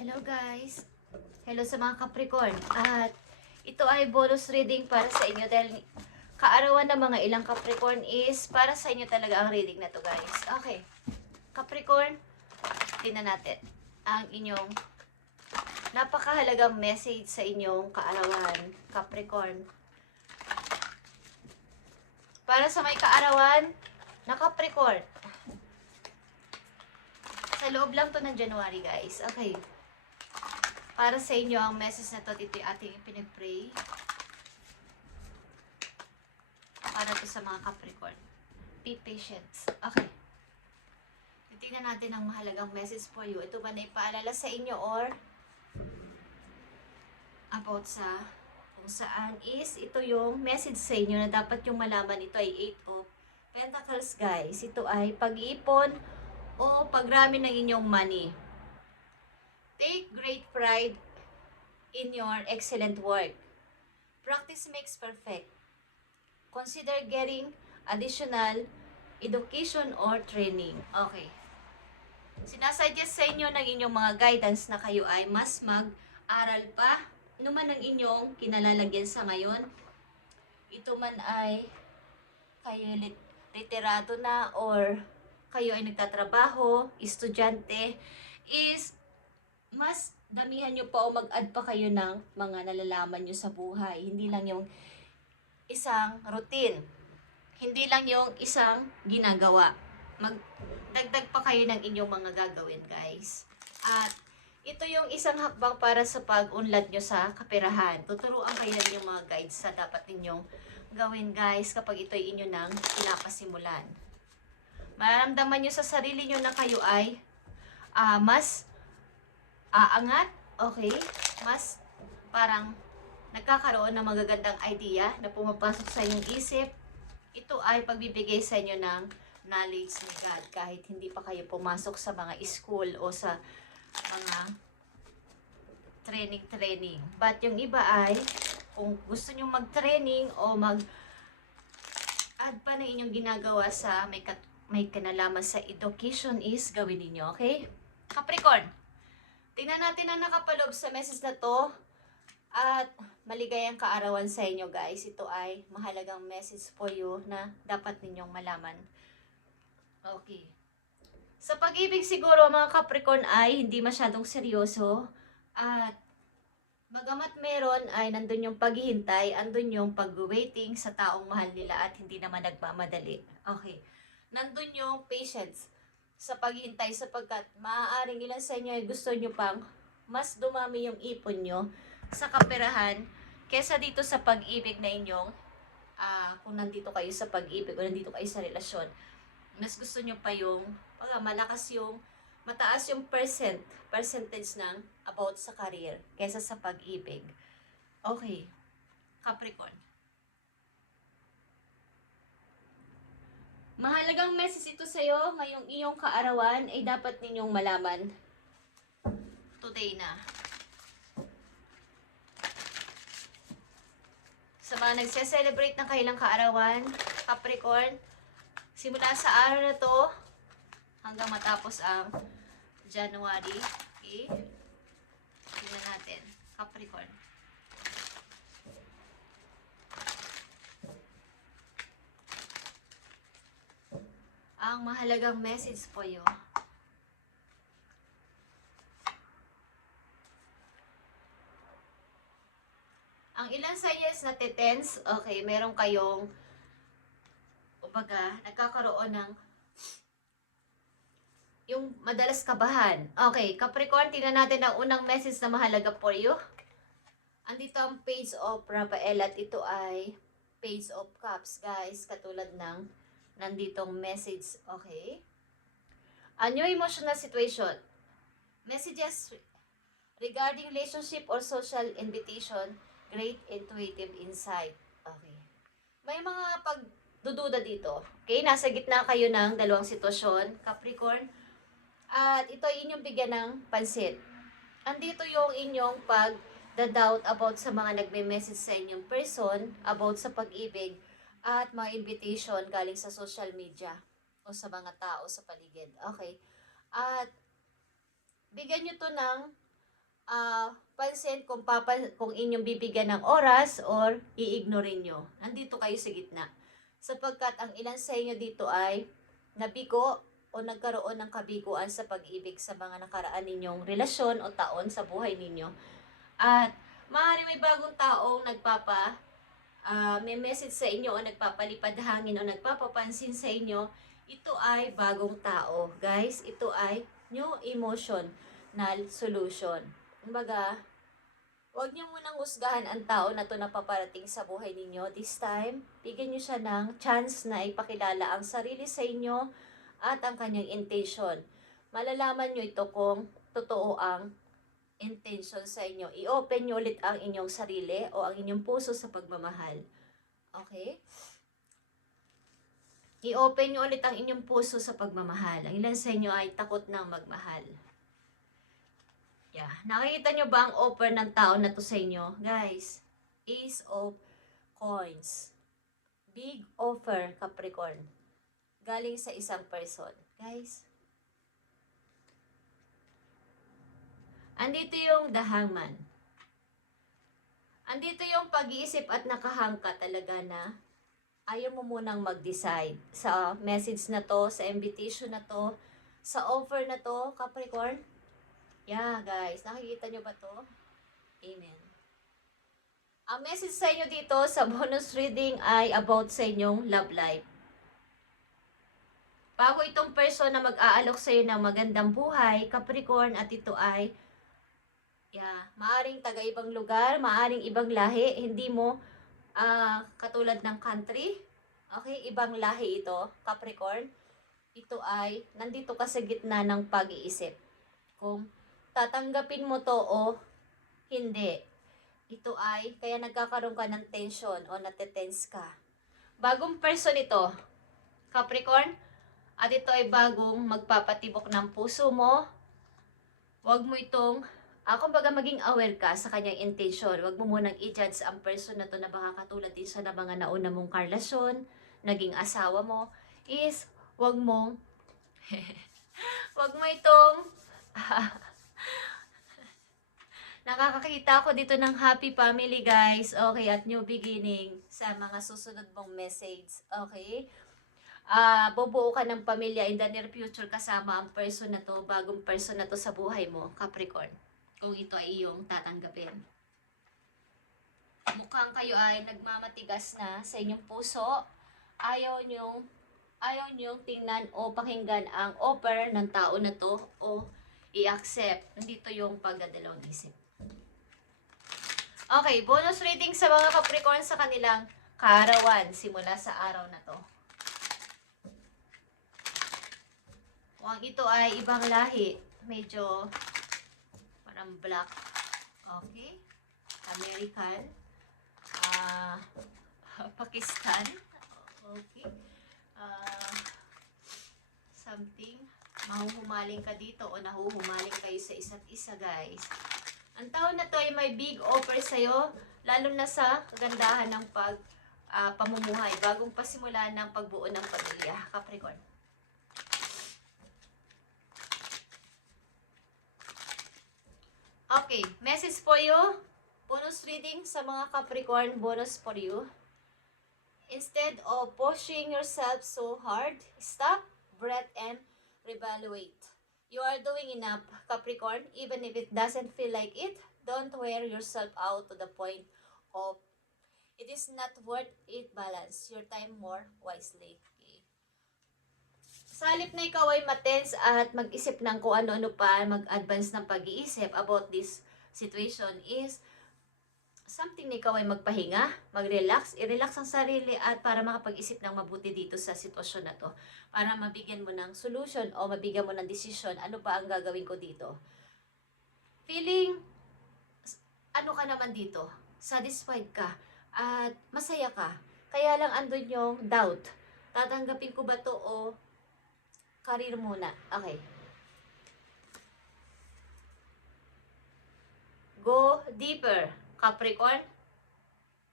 Hello guys! Hello sa mga Capricorn. At ito ay bonus reading para sa inyo dahil kaarawan ng mga ilang Capricorn is para sa inyo talaga ang reading na to guys. Okay. Capricorn, tingnan natin ang inyong napakahalagang message sa inyong kaarawan. Capricorn. Para sa may kaarawan na Capricorn. Sa loob lang to ng January guys. Okay. Para sa inyo ang message na to, dito yung ating pinag-pray. Para to sa mga Capricorn. Be patient. Okay. Titignan natin ang mahalagang message for you. Ito ba na ipaalala sa inyo or about sa kung saan is ito yung message sa inyo na dapat yung malaman. Ito ay 8 of Pentacles guys. Ito ay pag-iipon o pagrami ng inyong money. Take great pride in your excellent work. Practice makes perfect. Consider getting additional education or training. Okay. Sinasuggest sa inyo ng inyong mga guidance na kayo ay mas mag-aral pa. Ano man ang inyong kinalalagyan sa ngayon. Ito man ay kayo literato na or kayo ay nagtatrabaho, estudyante, is mas damihan nyo pa o mag-add pa kayo ng mga nalalaman nyo sa buhay. Hindi lang yung isang routine. Hindi lang yung isang ginagawa. Magdagdag pa kayo ng inyong mga gagawin, guys. At ito yung isang hakbang para sa pag-unlad nyo sa kaperahan. Tuturuan kayo ng inyong mga guides sa dapat ninyong gawin, guys, kapag ito'y inyo nang pinapasimulan. Mararamdaman nyo sa sarili nyo na kayo ay mas aangat, okay? Mas parang nagkakaroon ng magagandang idea na pumapasok sa inyong isip. Ito ay pagbibigay sa inyo ng knowledge ni God kahit hindi pa kayo pumasok sa mga school o sa mga training. But yung iba ay kung gusto nyo mag-training o mag-add pa ng inyong ginagawa sa may kinalaman sa education is gawin niyo, okay? Capricorn, tingnan natin ang nakapaloob sa message na to at maligayang kaarawan sa inyo guys. Ito ay mahalagang message for you na dapat ninyong malaman. Okay. Sa pag-ibig siguro mga Capricorn ay hindi masyadong seryoso at bagamat meron ay nandun yung paghihintay, andun yung pag-waiting sa taong mahal nila at hindi naman nagmamadali. Okay. Nandun yung patience sa paghihintay sapagkat maaaring ilan sa inyo ay gusto nyo pang mas dumami yung ipon nyo sa kaperahan kesa dito sa pag-ibig na inyong kung nandito kayo sa pag-ibig o nandito kayo sa relasyon. Mas gusto nyo pa yung malakas yung mataas yung percentage ng about sa career kesa sa pag-ibig. Okay, Capricorn. Mahalagang message ito sa iyo ngayong iyong kaarawan ay dapat ninyong malaman today na. Sa mga nagse-celebrate ng kailang kaarawan, Capricorn, simula sa araw na to hanggang matapos ang January, okay? Tingnan natin, Capricorn. Ang mahalagang message po you. Ang ilan sa inyo is natitense, okay, meron kayong kumbaga, nagkakaroon ng yung madalas kabahan. Okay, Capricorn, tingnan natin ang unang message na mahalaga for you. Andito ang Page of Raphael at ito ay Page of Cups, guys, katulad ng nanditong message, okay? A new emotional situation. Messages regarding relationship or social invitation, great intuitive insight. Okay. May mga pagdududa dito. Okay, nasa gitna kayo ng dalawang sitwasyon, Capricorn. At ito ay inyong bigyan ng pansin. Andito yung inyong pag-doubt about sa mga nagme-message sa inyong person, about sa pag-ibig, at mga invitation galing sa social media o sa mga tao sa paligid. Okay. At bigyan nyo to ng pansin kung inyong bibigyan ng oras or i-ignorein nyo. Nandito kayo sa gitna. Sapagkat ang ilan sa inyo dito ay nabigo o nagkaroon ng kabiguan sa pag-ibig sa mga nakaraan ninyong relasyon o taon sa buhay ninyo. At maaari may bagong taong may message sa inyo o nagpapalipad hangin o nagpapapansin sa inyo. Ito ay bagong tao. Guys, ito ay new emotional solution. Kumbaga, huwag niyo munang husgahan ang tao na to na paparating sa buhay ninyo. This time, bigyan niyo siya ng chance na ipakilala ang sarili sa inyo at ang kanyang intention. Malalaman niyo ito kung totoo ang intention sa inyo. I-open niyo ulit ang inyong sarili o ang inyong puso sa pagmamahal. Okay? I-open niyo ulit ang inyong puso sa pagmamahal. Ang ilan sa inyo ay takot ng magmahal. Yeah. Nakikita nyo ba ang offer ng tao na to sa inyo? Guys, Ace of Coins. Big offer, Capricorn. Galing sa isang person. Guys, andito yung The Hangman. Andito yung pag-iisip at nakahangka talaga na ayaw mo munang mag-decide sa message na to, sa invitation na to, sa offer na to, Capricorn. Yeah, guys. Nakikita nyo ba to? Amen. Ang message sa inyo dito sa bonus reading ay about sa inyong love life. Bago itong person na mag-aalok sa iyo ng magandang buhay, Capricorn, at ito ay maaring taga-ibang lugar, maaring ibang lahi, hindi mo katulad ng country. Okay, ibang lahi ito, Capricorn. Ito ay nandito ka sa gitna ng pag-iisip. Kung tatanggapin mo to o hindi. Ito ay, kaya nagkakaroon ka ng tension o natetense ka. Bagong person ito, Capricorn, at ito ay bagong magpapatibok ng puso mo. Huwag mo itong, kumbaga maging aware ka sa kanyang intention. Huwag mo munang i-judge ang person na to na baka katulad din siya na mga nauna mong karlasyon, naging asawa mo, is huwag mong, huwag mo itong, nakakakita ako dito ng happy family, guys. Okay, at new beginning sa mga susunod mong message. Okay? Bubuo ka ng pamilya in the near future kasama ang person na to, bagong person na to sa buhay mo, Capricorn. Kung ito ay iyong tatanggapin. Mukhang kayo ay nagmamatigas na sa inyong puso. Ayaw niyong tingnan o pakinggan ang offer ng tao na to o i-accept. Nandito yung pagdadalawang isip. Okay, bonus reading sa mga Capricorn sa kanilang kaarawan simula sa araw na to. Kung ito ay ibang lahi, medyo parang black. Okay? American. Pakistan. Okay. Something. Mahuhumaling ka dito o nahuhumaling kayo sa isa't isa, guys. Ang taon na to ay may big offer sa'yo, lalo na sa kagandahan ng pamumuhay, bagong pasimula ng pagbuo ng pamilya, Capricorn. Okay, message for you. Bonus reading sa mga Capricorn, bonus for you. Instead of pushing yourself so hard, stop, breathe, and reevaluate. You are doing enough, Capricorn, even if it doesn't feel like it. Don't wear yourself out to the point of it is not worth it. Balance your time more wisely. Okay. Sa halip na ikaw ay matense at mag-isip ng kung ano-ano pa, mag-advance ng pag-iisip about this situation is something na ikaw ay magpahinga, mag-relax, i-relax ang sarili at para makapag-isip ng mabuti dito sa sitwasyon na to. Para mabigyan mo ng solution o mabigyan mo ng decision, ano ba ang gagawin ko dito? Feeling, ano ka naman dito? Satisfied ka at masaya ka. Kaya lang andun yung doubt. Tatanggapin ko ba to o career muna? Okay. Go deeper, Capricorn.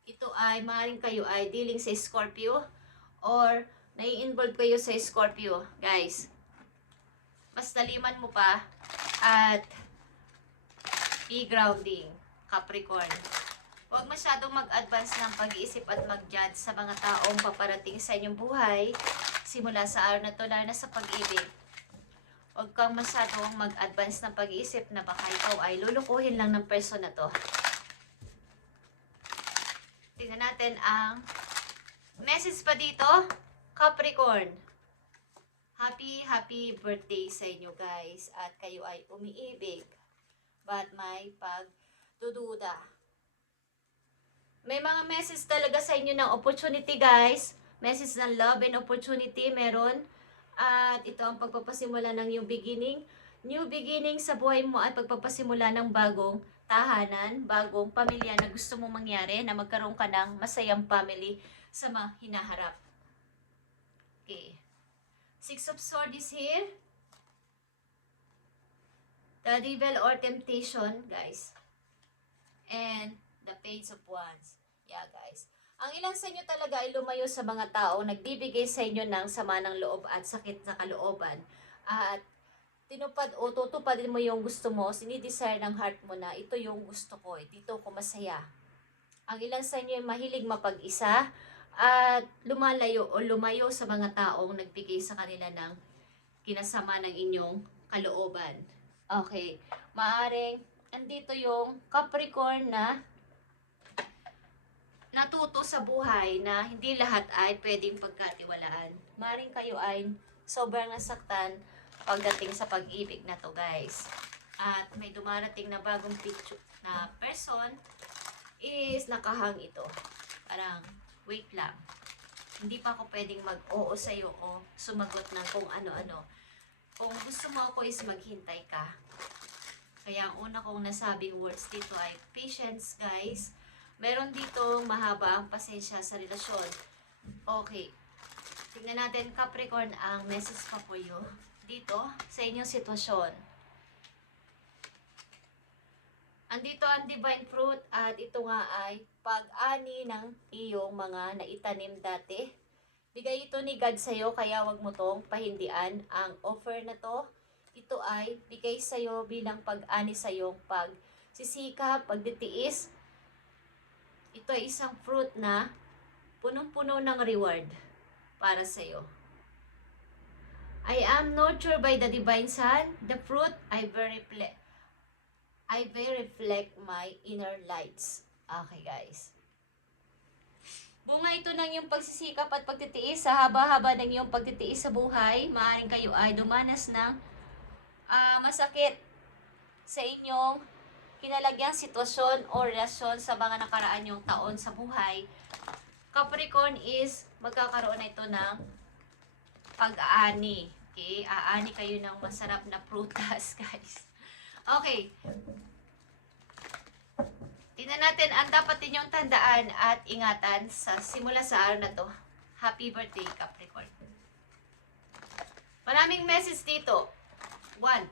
Ito ay maaaring kayo ay dealing sa Scorpio or nai-involve kayo sa Scorpio, guys. Mas taliman mo pa at E-grounding, Capricorn. Huwag masyadong mag-advance ng pag-iisip at mag-judge sa mga taong paparating sa inyong buhay simula sa araw na to, lalo na sa pag-ibig. Huwag kang masyadong mag-advance ng pag-iisip na baka ikaw ay lulukuhin lang ng person na to. Tingnan natin ang message pa dito, Capricorn. Happy birthday sa inyo guys. At kayo ay umiibig. But may pagdududa. May mga message talaga sa inyo ng opportunity guys. Message ng love and opportunity meron. At ito ang pagpapasimula ng new beginning. New beginning sa buhay mo at pagpapasimula ng bagong tahanan, bagong pamilya na gusto mong mangyari, na magkaroon ka ng masayang family sa mga hinaharap. Okay. Six of Swords is here. The Devil or Temptation, guys. And the Page of Wands. Yeah, guys. Ang ilan sa inyo talaga ay lumayo sa mga tao nagbibigay sa inyo ng sama ng loob at sakit sa kalooban. At tinupad o tutupadin mo yung gusto mo, sinidesire ng heart mo na ito yung gusto ko, dito ko masaya. Ang ilan sa inyo ay mahilig mapag-isa at lumalayo o lumayo sa mga taong nagbigay sa kanila ng kinasama ng inyong kalooban. Okay, maaring andito yung Capricorn na natuto sa buhay na hindi lahat ay pwedeng pagkatiwalaan. Maaring kayo ay sobrang nasaktan pagdating sa pag-ibig na to guys. At may dumarating na bagong picture na person is nakahang ito. Parang, wait lang. Hindi pa ako pwedeng mag-oo sa'yo o sumagot ng kung ano-ano. Kung gusto mo ako is maghintay ka. Kaya ang una kong nasabing words dito ay patience guys. Meron dito mahaba ang pasensya sa relasyon. Okay. Tingnan natin Capricorn ang message pa po yun dito sa inyong sitwasyon. Andito ang divine fruit at ito nga ay pag-ani ng iyong mga naitanim dati. Bigay ito ni God sa'yo kaya wag mo tong pahindian. Ang offer na to, ito ay bigay sa'yo bilang pag-ani sa iyong pagsisikap, pagtitiis. Ito ay isang fruit na punong-puno ng reward para sa'yo. I am nurtured by the divine sun. The fruit I very reflect my inner lights. Okay guys. Bunga ito ng iyong pagsisikap at pagtitiis sa haba-haba ng iyong pagtitiis sa buhay. Maaaring kayo ay dumanas ng masakit sa inyong kinalagyang sitwasyon o relasyon sa mga nakaraan yung taon sa buhay. Capricorn is magkakaroon na ito ng pag-aani. Okay? Aani kayo ng masarap na prutas, guys. Okay. Tingnan natin ang dapat ninyong tandaan at ingatan sa simula sa araw na to. Happy birthday, Capricorn. Maraming message dito. Want.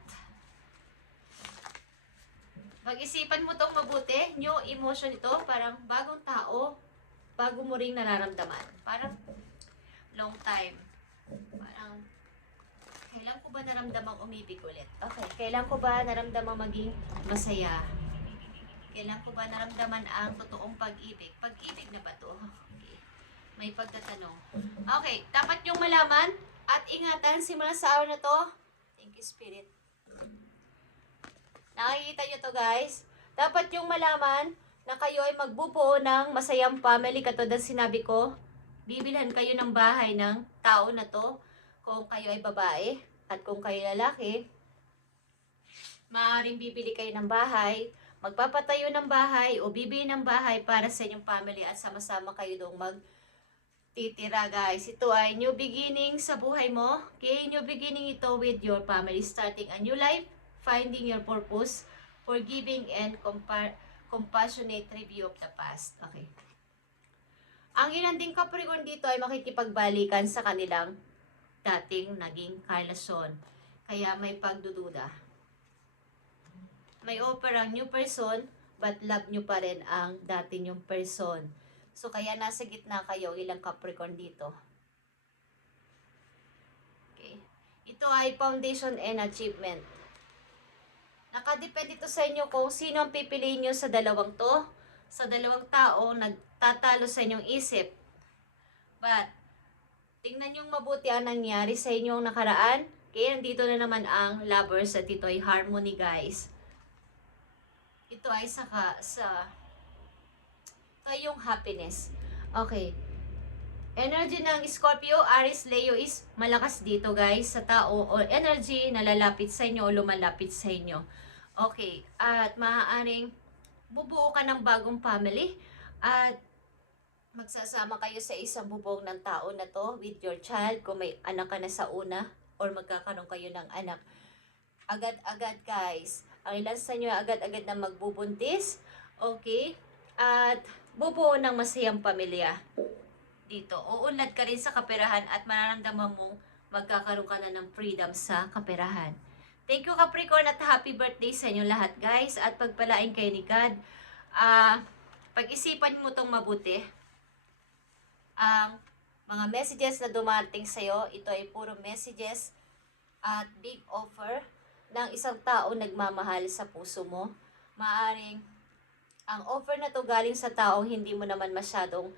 Mag-isipan mo itong mabuti. New emotion ito. Parang bagong tao. Bago mo ring nararamdaman. Parang long time. Parang kailan ko ba naramdamang umibig ulit? Okay. Kailan ko ba naramdamang maging masaya? Kailan ko ba naramdaman ang totoong pag-ibig? Pag-ibig na ba to? Okay. May pagtatanong. Okay, dapat yung malaman at ingatan simula sa araw na to. Thank you, Spirit. Nakikita nyo to guys? Dapat yung malaman na kayo ay magbubuo ng masayang family. Katulad sinabi ko, bibilhan kayo ng bahay ng tao na to. Kung kayo ay babae at kung kayo lalaki, maaaring bibili kayo ng bahay, magpapatayo ng bahay o bibili ng bahay para sa inyong family at sama-sama kayo doong magtitira guys. Ito ay new beginning sa buhay mo. Okay, new beginning ito with your family. Starting a new life, finding your purpose, forgiving and compassionate review of the past. Okay. Ang inanding Capricorn dito ay makikipagbalikan sa kanilang dating naging karelasyon. Kaya may pagdududa. May offer ang new person, but love nyo pa rin ang dati nyong person. So, kaya nasa gitna kayo, ilang Capricorn dito. Okay. Ito ay foundation and achievement. Nakadepende to sa inyo kung sino ang pipiliin nyo sa dalawang to. Sa dalawang tao, nagtatalo sa inyong isip. But, tingnan yung mabuti ang nangyari sa inyong nakaraan. Kaya nandito na naman ang lovers at ito ay harmony, guys. Ito ay ito ay yung happiness. Okay. Energy ng Scorpio, Aries, Leo is malakas dito, guys, sa tao o energy na lalapit sa inyo o lumalapit sa inyo. Okay, at maaaring bubuo ka ng bagong family at magsasama kayo sa isang bubong ng tao na to with your child kung may anak ka na sa una or magkakaroon kayo ng anak. Agad-agad, guys. Ang ilan sa inyo agad-agad na magbubuntis. Okay? At bubuo ng masayang pamilya dito. Uunlad ka rin sa kaperahan at mararamdaman mong magkakaroon ka na ng freedom sa kaperahan. Thank you, Capricorn, at happy birthday sa inyo lahat, guys. At pagpalain kayo ni God. Pag-isipan mo itong mabuti. Ang mga messages na dumating sa'yo, ito ay puro messages at big offer ng isang tao nagmamahal sa puso mo. Maaring ang offer na to galing sa taong hindi mo naman masyadong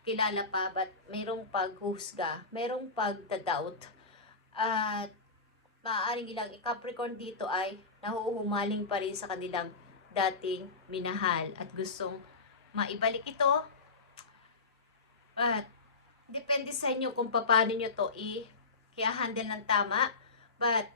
kilala pa, but mayroong paghusga, mayroong pagdadoubt. At maaaring ilang Capricorn dito ay nahuhumaling pa rin sa kanilang dating minahal at gustong maibalik ito. At depende sa inyo kung paano nyo to i-handle ng tama. But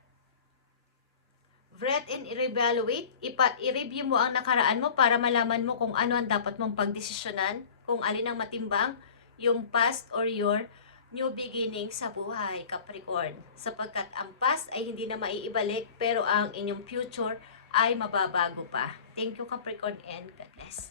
breath and reevaluate, i-review mo ang nakaraan mo para malaman mo kung ano ang dapat mong pagdesisyonan, kung alin ang matimbang, yung past or your new beginning sa buhay, Capricorn. Sapagkat ang past ay hindi na maiibalik, pero ang inyong future ay mababago pa. Thank you, Capricorn, and God bless.